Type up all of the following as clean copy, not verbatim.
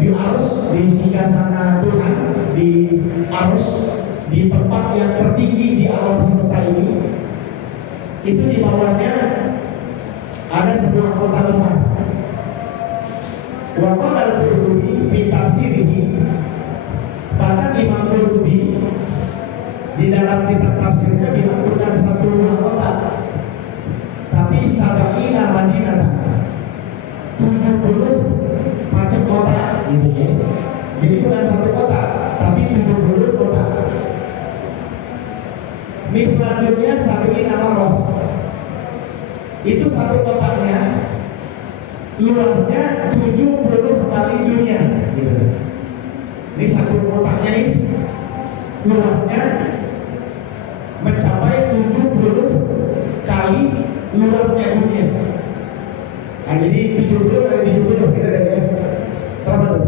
di arus, di singgasana Tuhan, di arus, di tempat yang tertinggi di alam semesta ini. Itu di bawahnya ada sebuah kota besar. Wa qala al-Qurtubi fi tafsirihi, bahkan Imam Qurtubi di dalam kitab tafsirnya bilang bukan satu buah kota, tapi sab'ina madinatan, 70 macam kota gitu ya. Jadi bukan satu kota, tapi 70 kota. Selanjutnya sab'ina marrah, itu satu kotanya luasnya 70 kali dunia gitu. Ini satu kotanya ini luasnya mencapai 70 kali luasnya dunia. Nah, jadi 70 kali 70 kita ada ya. Berapa tuh?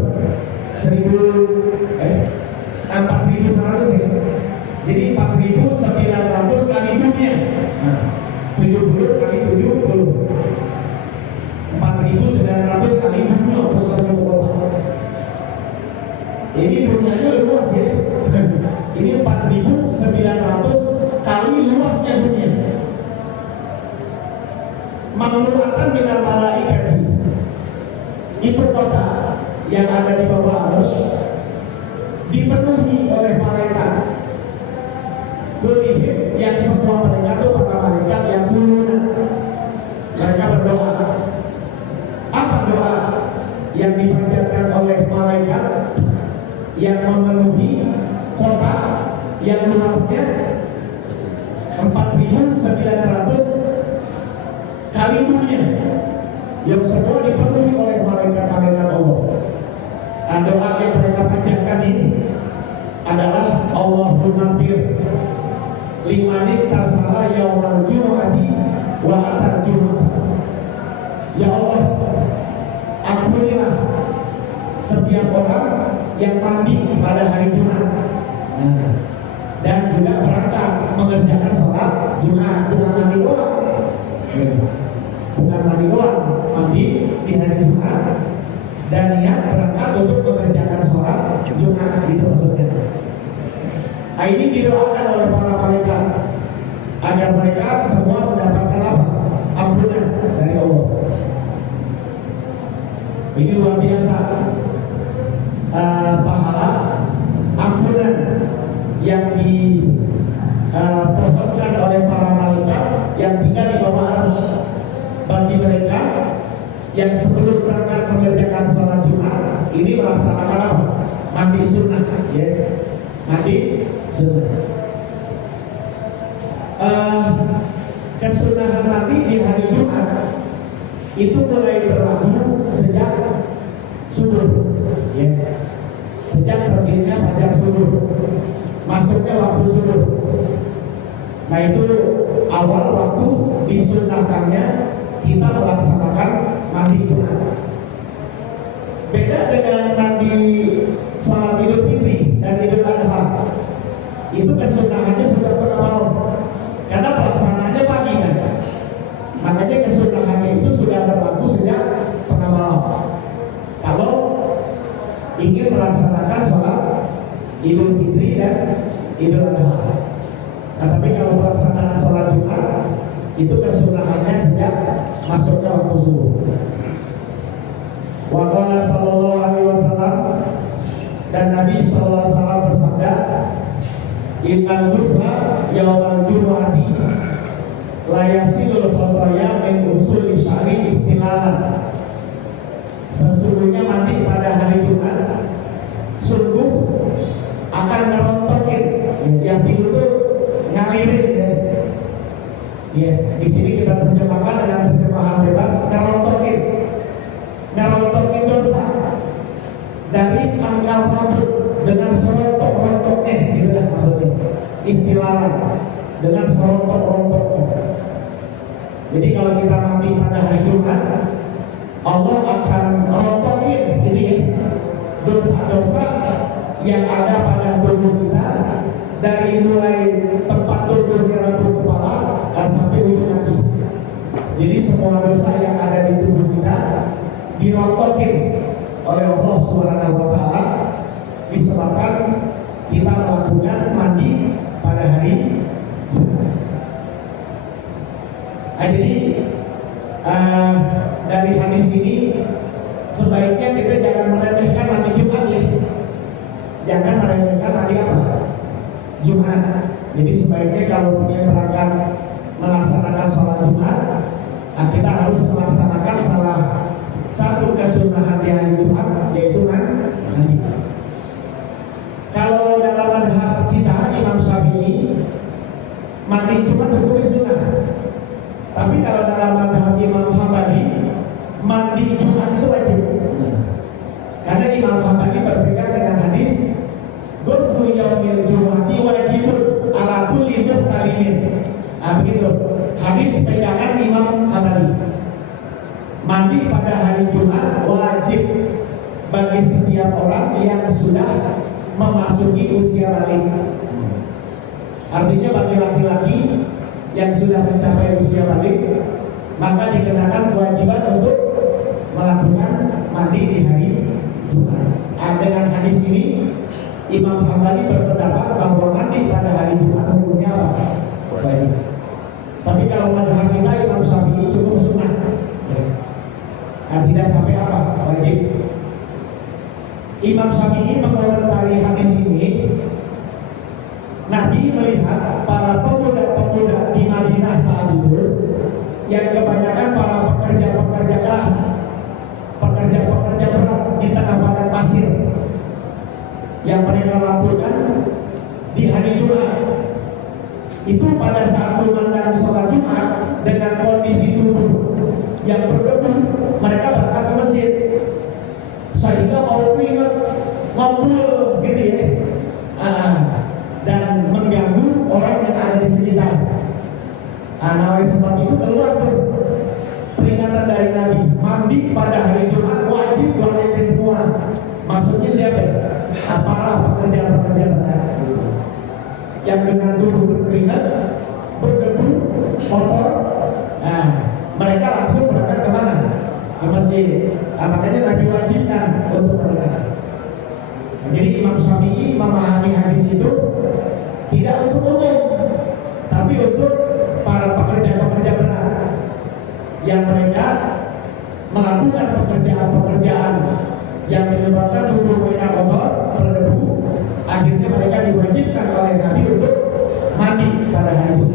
4.600 ya. Jadi 4.900 kali dunia. Nah, 70 kali 70. 4.900 kali dunia satu kota. Ini dunianya luas ya. Ini 4.900 kali luasnya dunia. Mamluatan minal malaikati, itu kota yang ada di bawah arus dipenuhi oleh malaikat. Kulihim, yang semua malaikat itu para malaikat yang kuluna, mereka berdoa. Apa doa yang dipanjatkan oleh malaikat yang memenuhi kota yang luasnya 4.900 kali dunia, yang semua dipenuhi oleh malaikat-malaikat Allah? Dan doa yang mereka panjatkan ini adalah Allahumma fir limanit tasala yaumal jumu'ati wa atal jumu'ata. Ya Allah, ampunilah setiap orang yang mandi pada hari Jumat dan juga berangkat mengerjakan sholat Jumat. Bukan mandi doang, bukan mandi doang, mandi di hari Jumat dan niat berangkat untuk mengerjakan sholat Jumat, itu maksudnya. Nah, ini didoakan oleh para malaikat agar mereka semua mendapatkan apa? Ampunan dari Allah. Ini luar biasa pahala ampunan yang dipohonkan oleh para malaikat yang tinggal di bawah arsy bagi mereka yang sebelum berangkat mengerjakan sholat Jumat ini melaksanakan apa? Mandi sunnah, ya, mandi sunnah. Kesunahan Nabi di hari Jumat itu mulai berlaku sejak subuh, ya, sejak terbitnya fajar subuh, masuknya waktu subuh. Nah, itu awal waktu disunahkannya kita melaksanakan mandi Jumat. Beda dengan mandi salat Idul Fitri dan Idul Adha, itu kesunahannya sudah tengah malam karena pelaksanaannya pagi kan. Makanya kesunahannya itu sudah berlaku sejak tengah malam kalau ingin melaksanakan sholat Idul Fitri dan Idul Adha. Nah, tapi kalau pelaksanaan sholat Jumat itu kesunahannya sejak masuknya waktu subuh. Wa qala sallallahu alaihi wasallam, dan Nabi sallallahu alaihi wasallam bersabda, innal ghusla yaumal jumu'ati la yasilul khataya min usuli syari istilalan. Sesungguhnya mandi pada hari Jumat sungguh akan merontokin, yasil itu ngalirin, ya. Ya, di sini kita terjemahkan dengan terjemahan bebas, ngerontokin dosa dari pangkal rambut dengan serontok-rontoknya, gitu lah maksudnya. Istilah dengan serontok-rontoknya. Jadi kalau kita mandi pada hari Jumat, Allah akan rontokin ini dosa-dosa yang ada pada tubuh kita dari mulai tempat tubuhnya rambut kepala sampai ujung kaki. Jadi semua dosa yang ada di tubuh kita dirontokin oleh Allah Subhanahu wa taala disebabkan kita melakukan mandi pada hari Jumat. Jadi dari hadis ini sebaiknya kita jangan meremehkan mandi Jumat ya. Jangan meremehkan mandi apa? Jumat. Jadi sebaiknya kalau ingin berangkat melaksanakan sholat Jumat, kita harus melaksanakan salah satu kesunahan di hari Jumat, yaitu mandi. Kalau dalam madhab kita Imam Syafi'i, mandi Jumat hukumnya sunnah. Tapi kalau dalam madhab Imam Hambali, mandi Jumat itu wajib. Karena Imam Hambali berpegang dengan hadis ghuslu yaumil jumati wajibun ala kulli muhtalimin. Begitu. Hadis pegangan Imam Hambali. Mandi pada hari Jumat wajib bagi setiap orang yang sudah memasuki usia balik. Artinya bagi laki-laki yang sudah mencapai usia balik, maka dikenakan kewajiban untuk melakukan mandi di hari Jumat. Dengan hadis ini Imam Hambali berpendapat bahwa mandi pada hari Jumat hukumnya apa? Wajib. Tapi kalau madhab kita Imam Syafi'i cukup sunnah. Tidak sampai apa? Wajib. Imam Syafi'i mengomentari hadis ini, Nabi melihat para pemuda-pemuda di Madinah saat itu yang kebanyakan para pekerja-pekerja keras, pekerja-pekerja berat di tengah padang pasir yang mereka lakukan di hari Jumat. Itu pada saat memandang sholat Jumat dengan kondisi tubuh yang berdebu, mereka berangkat ke masjid sehingga mau keringat ngumpul gitu ya, dan mengganggu orang yang ada di sekitar. Oleh sebab itu keluar tuh peringatan dari Nabi, mandi pada hari Jumat wajib buat ente semua. Maksudnya siapa? Para pekerja-pekerja berat yang dengan tubuh berkeringat, berdebu, kotor. Mereka langsung berangkat ke mana? Ke masjid. Makanya Nabi wajibkan untuk mereka. Jadi Imam Syafi'i memahami hadis itu tidak untuk umum, tapi untuk para pekerja-pekerja berat yang mereka melakukan pekerjaan-pekerjaan yang menyebabkan tubuh mereka kotor, berdebu. Akhirnya mereka diwajibkan oleh Nabi untuk mandi pada hari itu.